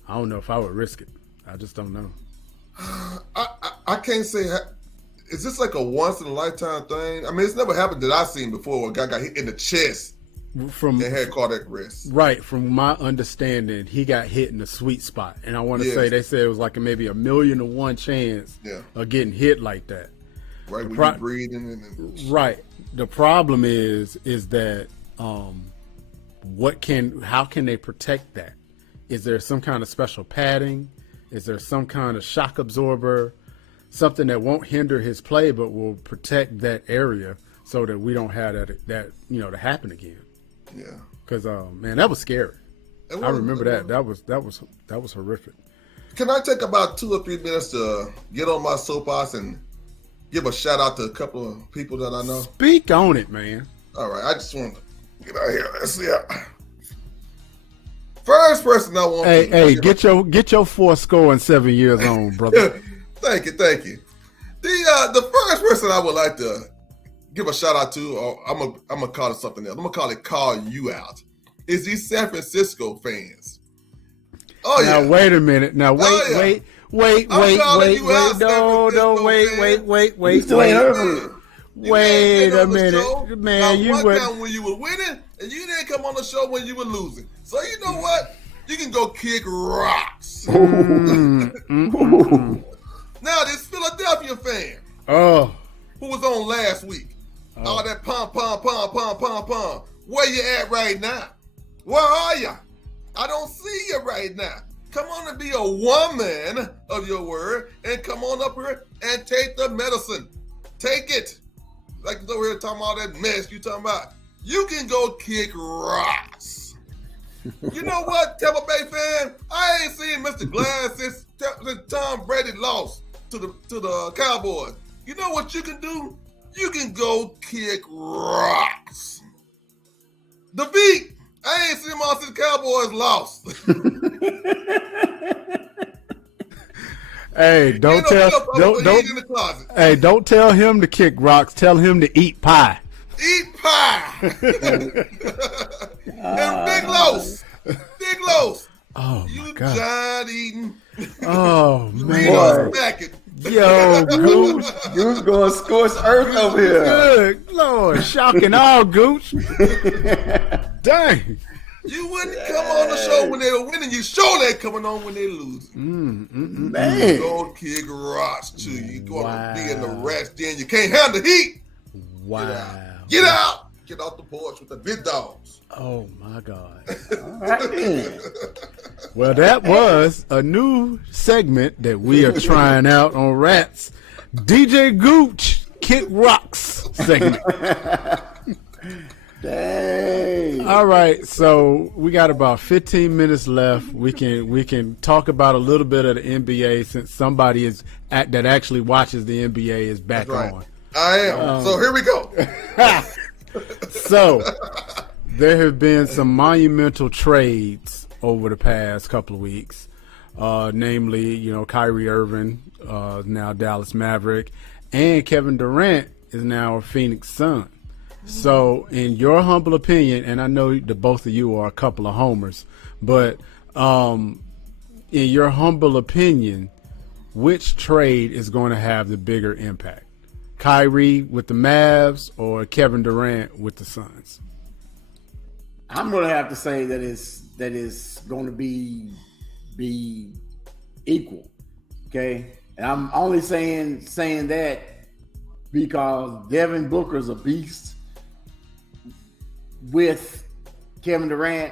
I don't know if I would risk it. I just don't know. I can't say. Is this like a once in a lifetime thing? I mean, it's never happened that I've seen before where a guy got hit in the chest and had cardiac arrest. Right. From my understanding, he got hit in the sweet spot. And I want to say, they said it was like maybe 1,000,000 to 1 chance of getting hit like that. Right, when you're breathing. Right. The problem is that how can they protect that? Is there some kind of special padding? Is there some kind of shock absorber? Something that won't hinder his play but will protect that area so that we don't have that you know, to happen again. Yeah. Because man, that was scary. I remember that. That was horrific. Can I take about 2 or 3 minutes to get on my soapbox and give a shout out to a couple of people that I know? Speak on it, man. All right, I just want to get out here. Let's see. First person I want. Hey, get your 4 years on, brother. Thank you. The first person I would like to give a shout out to, or I'm gonna call it something else. I'm gonna call you out. Is these San Francisco fans? Oh yeah. Now wait a minute. Now wait. No, wait. Still ain't heard. Wait a minute, man. Now, you one were time when you were winning, and you didn't come on the show when you were losing. So you know what? You can go kick rocks. Now this Philadelphia fan, who was on last week, all that pom. Where you at right now? Where are you? I don't see you right now. Come on and be a woman of your word, and come on up here and take the medicine. Take it. Like you over here talking all that mess you talking about. You can go kick rocks. You know what, Tampa Bay fan? I ain't seen Mr. Glass since Tom Brady lost to the Cowboys. You know what you can do? You can go kick rocks. The beat. I ain't seen them all since the Cowboys lost. Hey, don't tell him to kick rocks. Tell him to eat pie. Eat pie. And Big Los. Oh my God. Giant eating. Oh man. Yo, Gooch going scorched earth over here. Good Lord, shocking all Gooch. Dang. You wouldn't come on the show when they were winning. You sure they coming on when they losing. Man. Go kick rocks too. You going to be in the rats den. You can't handle the heat. Wow. Get out. Get off the porch with the big dogs. Oh my God. All right, then. Well, that was a new segment that we are trying out on Rats. DJ Gooch Kick Rocks segment. Dang. All right, so we got about 15 minutes left. We can talk about a little bit of the NBA since somebody that actually watches the NBA is back on. I am. So here we go. So there have been some monumental trades over the past couple of weeks, namely, Kyrie Irving, now Dallas Maverick, and Kevin Durant is now a Phoenix Sun. So, in your humble opinion, and I know the both of you are a couple of homers, but in your humble opinion, which trade is going to have the bigger impact? Kyrie with the Mavs or Kevin Durant with the Suns? I'm going to have to say that it's going to be equal. Okay, and I'm only saying that because Devin Booker's a beast with Kevin Durant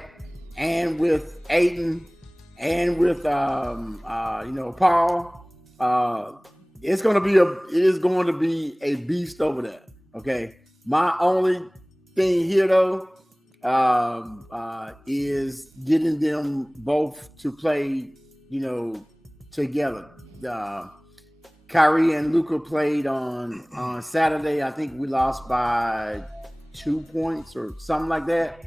and with Ayton and with Paul. It is going to be a beast over there. Okay, my only thing here though is getting them both to play, together. Kyrie and Luka played on Saturday. I think we lost by 2 points or something like that.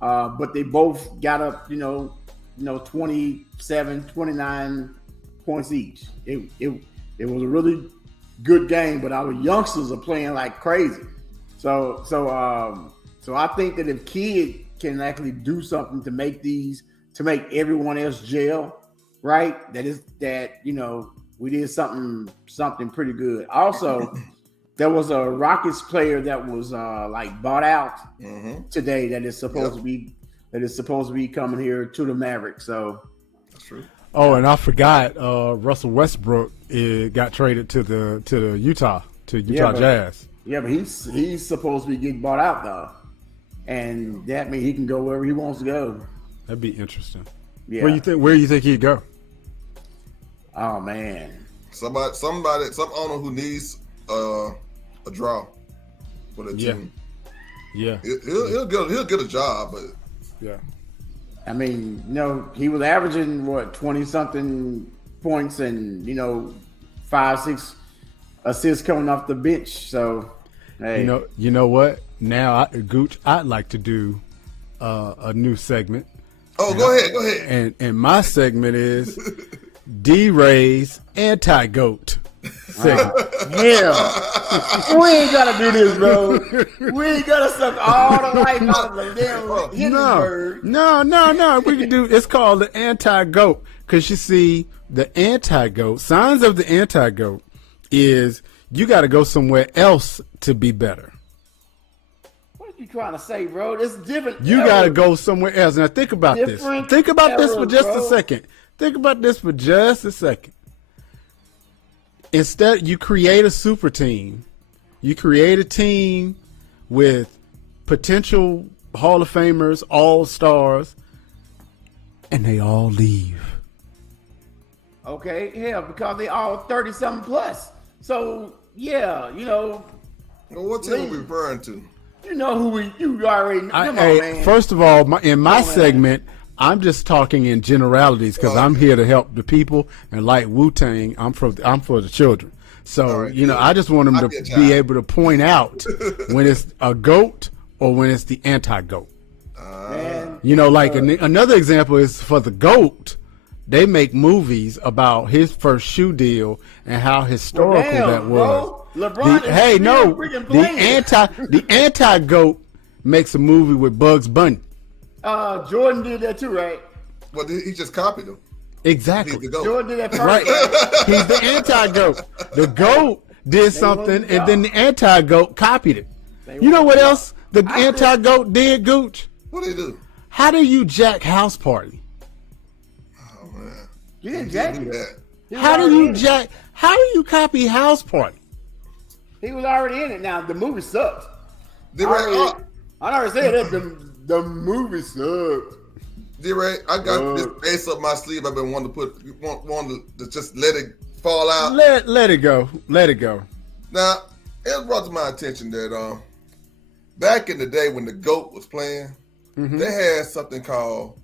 But they both got up, 27, 29 points each. It was a really good game, but our youngsters are playing like crazy. So I think that if Kidd can actually do something to make everyone else gel, right? We did something pretty good. Also, there was a Rockets player that was bought out today that is supposed to be coming here to the Mavericks. So that's true. Oh, and I forgot Russell Westbrook got traded to the Utah Jazz. Yeah, but he's supposed to be getting bought out though, and that means he can go wherever he wants to go. That'd be interesting. Yeah. Where you think he'd go? Oh man, some owner who needs a draw for the team. Yeah, he'll get a job, but yeah. I mean, he was averaging 20-something points and 5-6 assists coming off the bench. So, hey, you know what? Now, Gooch, I'd like to do a new segment. Oh, go ahead. And my segment is D-Ray's anti-GOAT segment. We ain't gotta do this, bro. We ain't gotta suck all the life out of the damn Hindenburg. No. We can do. It's called the anti-GOAT because you see, the anti-GOAT signs of the anti-GOAT is you got to go somewhere else to be better. What are you trying to say, bro? It's different. You got to go somewhere else. Now think about this. Think about this for just a second. Think about this for just a second. Instead, you create a super team. You create a team with potential Hall of Famers, all-stars, and they all leave. Okay, yeah, because they all 30-something plus. So, yeah, Well, what team are we referring to? You already know. Come on, man. First of all, in my segment, I'm just talking in generalities because I'm here to help the people, and like Wu-Tang, I'm for the children. So, right, I just want them to get be y'all. able to point out when it's a GOAT or when it's the anti-GOAT. Man, Like another example is for the GOAT, they make movies about his first shoe deal and how historical damn, that was. bro. LeBron is Hey, still no, freaking the playing. anti-GOAT makes a movie with Bugs Bunny. Jordan did that too, right? Well, he just copied him. Exactly. He's the GOAT. Jordan did that first. Right. He's the anti-GOAT. The GOAT did something, and then the anti-GOAT copied it. You know what else the anti-GOAT did, Gooch? What did he do? How do you jack house party? Oh man, You didn't jack do it. that. He was How do already you in it. jack? How do you copy house party? He was already in it. Now the movie sucked. D-Ray, I already said that the movie sucked. D-Ray, I got this ace up my sleeve. I've been wanting to just let it fall out. Let it go. Let it go. Now, it was brought to my attention that back in the day when the GOAT was playing, they had something called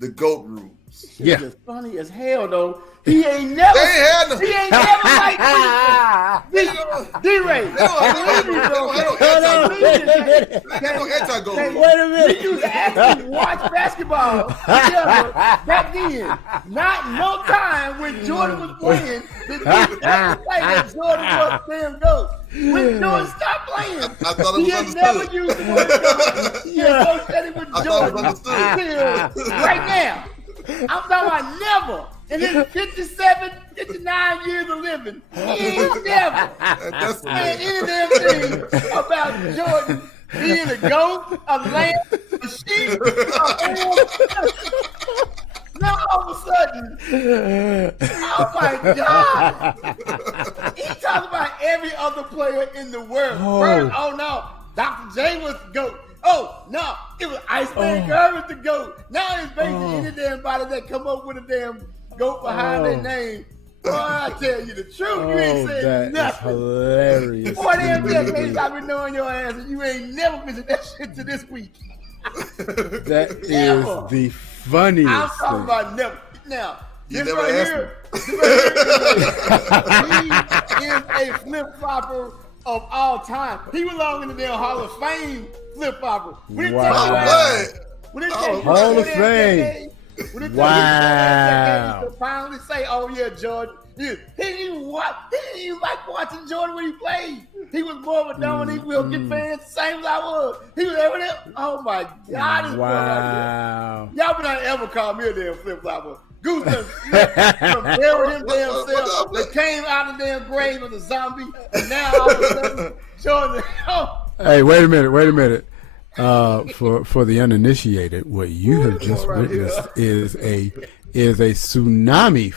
the GOAT rules. Yeah. It's funny as hell though. He ain't never. They ain't had no. He ain't never like D-Ray. They don't have no anti-GOAT. Wait a minute. We used to actually watch basketball together back then. Not no time when Jordan was playing. That Jordan was damn GOAT. When Jordan stopped playing, I thought it he was had never understood. used the word GOAT. He associated with I thought it Jordan was understood. until right now. I'm talking about never. In his 57, 59 years of living, he ain't never That's said any damn thing about Jordan being a goat, a lamb, a sheep, a ram. Now all of a sudden, oh my God. He talking about every other player in the world. First, oh no, Dr. J was the GOAT. Oh no, it was Iceman Girl was the GOAT. Now it's basically any damn body that come up with a damn GOAT behind their name. Boy, I tell you the truth, you ain't that saying is nothing. hilarious. Boy, damn just case I've been knowing your ass and you ain't never mentioned that shit to this week. That is Never. the funniest I'm talking thing. about never. Now, You this never right asked here, he is a flip flopper of all time. He belongs in the damn Hall of Fame flip flopper. Wow. Hall of Fame. Wow. To finally say, "Oh yeah, Jordan." He didn't even like watching Jordan when he played. He was more of a Dominique Wilkins fan, same as I was. He was ever there. Oh my God! This boy right here. Y'all would not ever call me a damn flip flopper. Goose done buried him damn self. They came out of the damn grave as a zombie, and now all of a sudden, Jordan. Oh. Hey, wait a minute. For the uninitiated, what you have just witnessed is a tsunami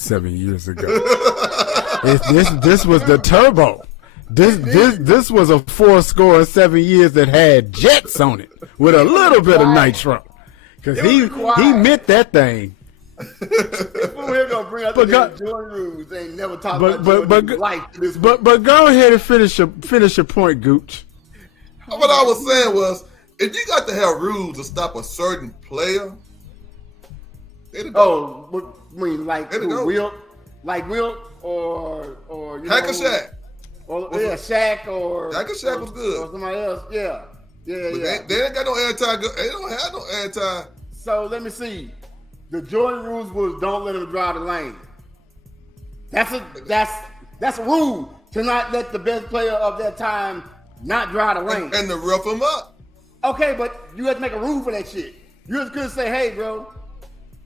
7 years ago. This was the turbo. This was a 7 years that had jets on it with a little bit of nitro, because he meant that thing. We're gonna bring up the Jordan rules. They ain't never talked about Jordan's life. But go ahead and finish your point, Gooch. What I was saying was, if you got to have rules to stop a certain player, oh, I mean, like go. Wilt, or Hack or Shaq. Or Shaq or Hack or Shaq was good. Or somebody else, yeah. But they ain't got no anti. They don't have no anti. So let me see. The Jordan rules was don't let him drive the lane. That's a rule to not let the best player of that time not drive the lane. And to rough him up. Okay, but you have to make a rule for that shit. You just couldn't say, hey, bro,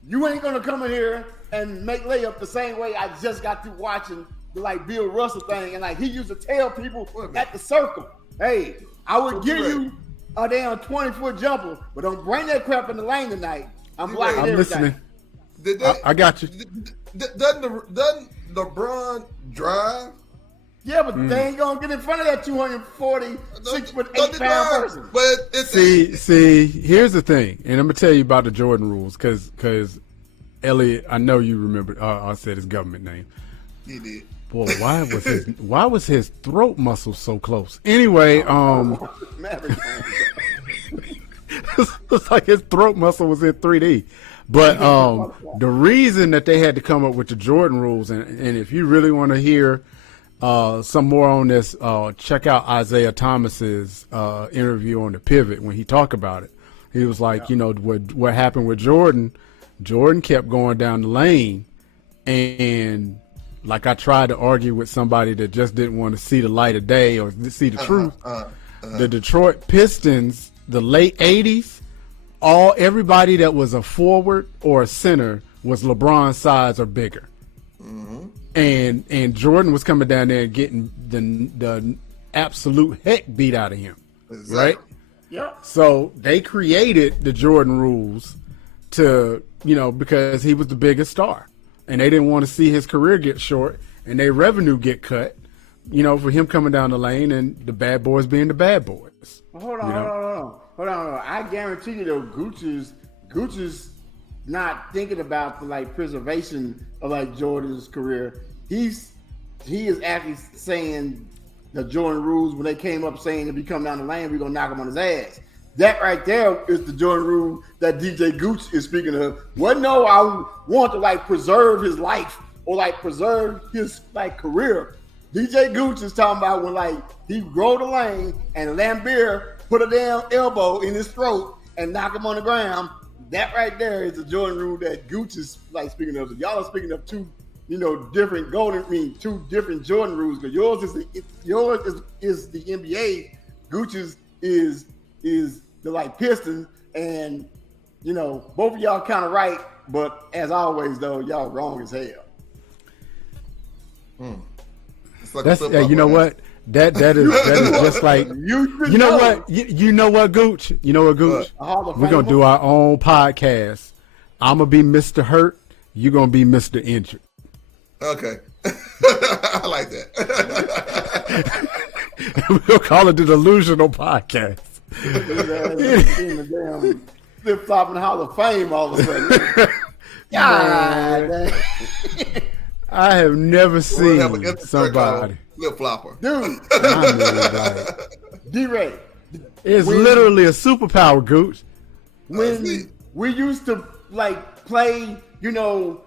you ain't gonna come in here and make layup the same way I just got through watching the Bill Russell thing, and he used to tell people at the circle, hey, I would give you a damn 20-foot jumper, but don't bring that crap in the lane tonight. I'm blocking everything. Listening. I got you. Doesn't LeBron drive? Yeah, but they ain't gonna get in front of that 246.8 pound person. But see, here's the thing, and I'm gonna tell you about the Jordan rules, because Elliot, I know you remember. I said his government name. He did. Boy, why was his throat muscle so close? Anyway, it's like his throat muscle was in 3D. But the reason that they had to come up with the Jordan rules, and if you really want to hear some more on this, check out Isaiah Thomas's interview on the Pivot when he talked about it. He was like, you know, what happened with Jordan. Jordan kept going down the lane, and like I tried to argue with somebody that just didn't want to see the light of day or see the truth. The Detroit Pistons, the late 80s, everybody that was a forward or a center was LeBron's size or bigger. Mm-hmm. And Jordan was coming down there and getting the absolute heck beat out of him. Exactly. Right? Yeah. So they created the Jordan rules to, you know, because he was the biggest star. And they didn't want to see his career get short and their revenue get cut, you know, for him coming down the lane and the bad boys being the bad boys. Well, hold on. I guarantee you though, Gucci's not thinking about the like preservation of like Jordan's career. He is actually saying the Jordan rules when they came up saying if he come down the lane, we're gonna knock him on his ass. That right there is the Jordan rule that DJ Gucci is speaking of. Well, no, I want to like preserve his life or like preserve his like career. DJ Gucci is talking about when like he rode the lane and Lambert put a damn elbow in his throat and knock him on the ground. That right there is the Jordan rule that Gucci's like speaking of. So y'all are speaking of two, you know, different two different Jordan rules. Because yours is the NBA. Gucci's is the like Pistons, and you know both of y'all kind of right, but as always though y'all wrong as hell. That's you know what that is just like you know what you know what Gooch we're gonna do our own podcast. I'm gonna be Mr. Hurt, you're gonna be Mr. Injured. Okay. I like that. We're gonna call it the Delusional Podcast. Flip flopping Hall of Fame all of a sudden. God, I have never seen somebody flip flopper, dude. D-Ray, it's literally a superpower, Gooch. When we used to like play, you know,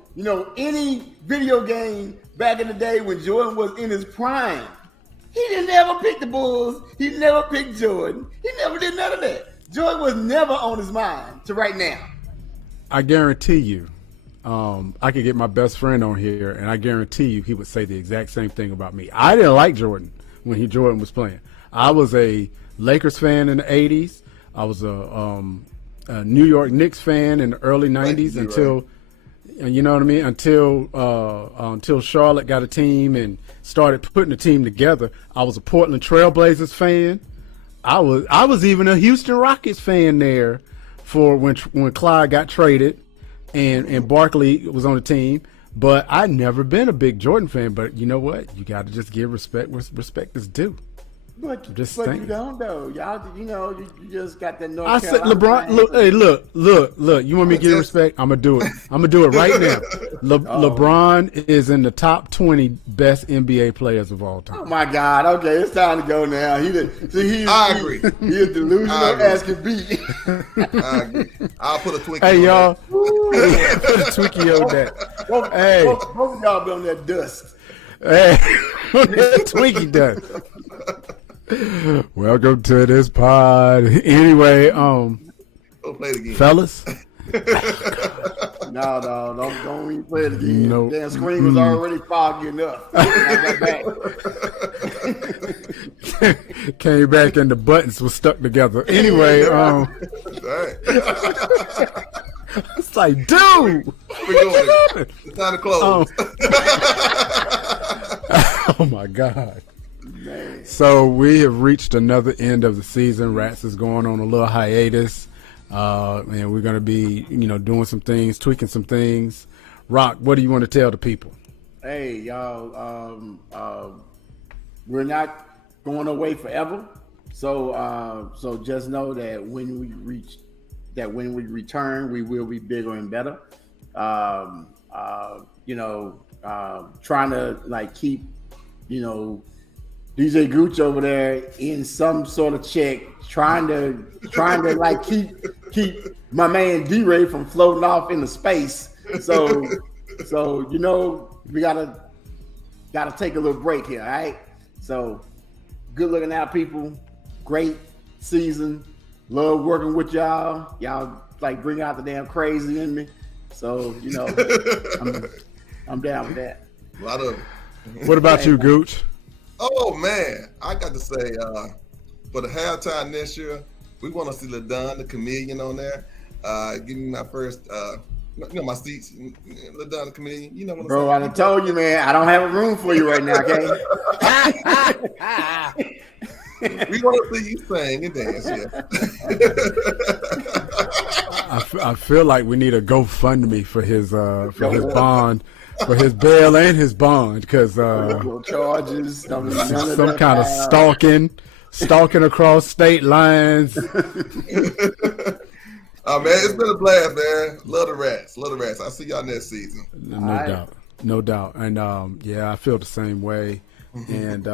any video game back in the day when Jordan was in his prime. He didn't ever pick the Bulls. He never picked Jordan. He never did none of that. Jordan was never on his mind to right now. I guarantee you, I could get my best friend on here, and I guarantee you he would say the exact same thing about me. I didn't like Jordan when Jordan was playing. I was a Lakers fan in the 80s. I was a New York Knicks fan in the early 90s until... And you know what I mean? Until Charlotte got a team and started putting the team together, I was a Portland Trailblazers fan. I was even a Houston Rockets fan there for when Clyde got traded and Barkley was on the team. But I'd never been a big Jordan fan. But you know what? You got to just give respect where respect is due. But you don't though. Y'all, you know, you just got that North I Carolina. said LeBron. Look. You want me to give respect? I'm gonna do it. I'm gonna do it right now. LeBron is in the top 20 best NBA players of all time. Oh my God! Okay, it's time to go now. I agree. He is delusional as can be. I agree. I'll put a Twinkie. Hey y'all, put a Twinkie on that. Both of y'all be on that dust. Hey, Twinkie dust. Welcome to this pod. Anyway, play it again, fellas. No, don't even play it again. Nope. Damn screen was already foggy enough. Came back and the buttons were stuck together. Anyway, it's like, dude, it's time to close. Oh my God. Man. So we have reached another end of the season. Rats is going on a little hiatus, and we're going to be, doing some things, tweaking some things. Rock, what do you want to tell the people? Hey, y'all, we're not going away forever. So just know that when we return, we will be bigger and better. Trying to like keep, DJ Gooch over there in some sort of check, trying to like keep my man D-Ray from floating off into space. So we gotta got to take a little break here, all right? So, good looking out, people. Great season. Love working with y'all. Y'all like bring out the damn crazy in me. So, you know, I'm down with that. A lot of it. What about you, Gooch? Oh man, I got to say, for the halftime next year, we want to see LaDon the Chameleon on there. Give me my first, my seats. LaDon the Chameleon. You know what I'm saying? Bro, I done told you, man. I don't have a room for you right now, okay? We want to see you sing and dance, yeah. I feel like we need a GoFundMe for his bond, for his bail and his bond, because charges, some kind of stalking across state lines. Oh man, it's been a blast, man. Love the rats. I'll see y'all next season. No doubt. And I feel the same way. And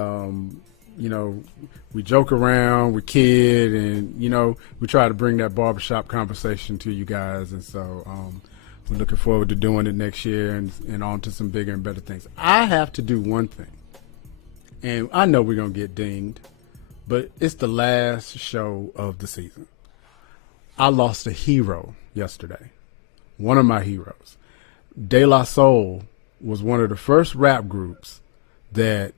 you know, we joke around, we kid, and you know, we try to bring that barbershop conversation to you guys. And so we're looking forward to doing it next year and on to some bigger and better things. I have to do one thing, and I know we're gonna get dinged, but it's the last show of the season. I lost a hero yesterday, one of my heroes. De La Soul was one of the first rap groups that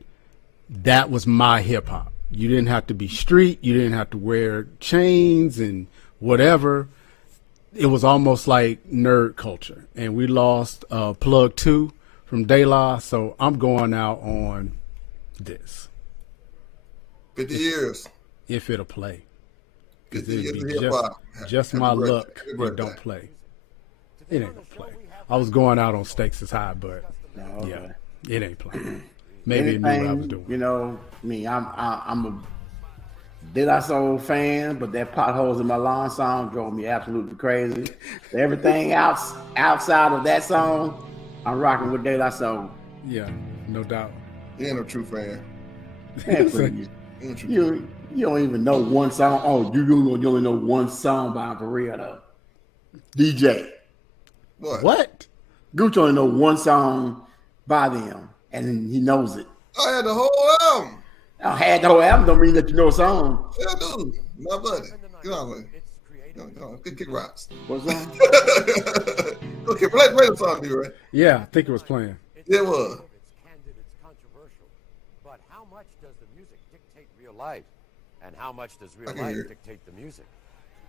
was my hip hop. You didn't have to be street. You didn't have to wear chains and whatever. It was almost like nerd culture. And we lost Plug 2 from De La, so I'm going out on this. 50 years. If it'll play. 50 It'd years be of hip-hop. just my luck it don't play. It ain't gonna play. I was going out on stakes as high, but yeah, it ain't playing. Maybe it knew what I was doing. You know, me, I'm a De La Soul fan, but that Potholes in My Lawn song drove me absolutely crazy. Everything outside of that song, I'm rocking with De La Soul. Yeah, no doubt. You ain't a true fan. Man, you don't even know one song. Oh, you only know one song by him for real though. DJ. What? Gooch only know one song by them, and he knows it. I had the whole album. I had the whole album don't mean that you know a song. Yeah, dude. My buddy. Get on with it. Good kick rocks. What song? Okay, play the song, dude, right? Yeah, I think it was playing. It was. It's controversial. But how much does the music dictate real life? And how much does real life dictate the music?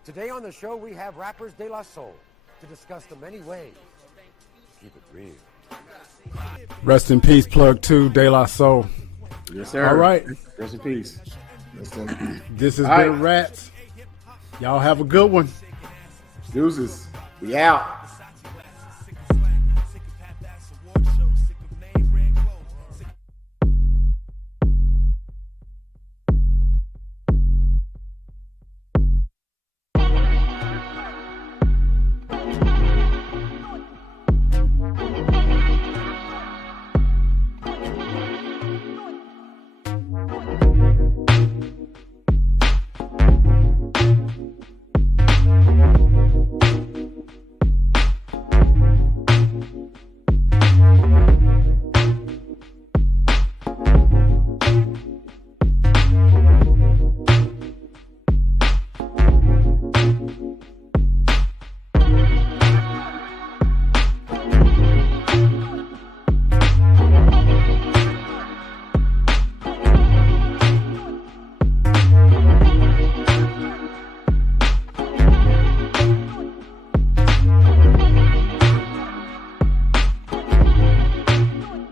Today on the show, we have rappers De La Soul to discuss the many ways to keep it real. Rest in peace, Plug 2, De La Soul. Yes, sir. All right. Rest in peace. This has been Rats. Y'all have a good one. Deuces. We out.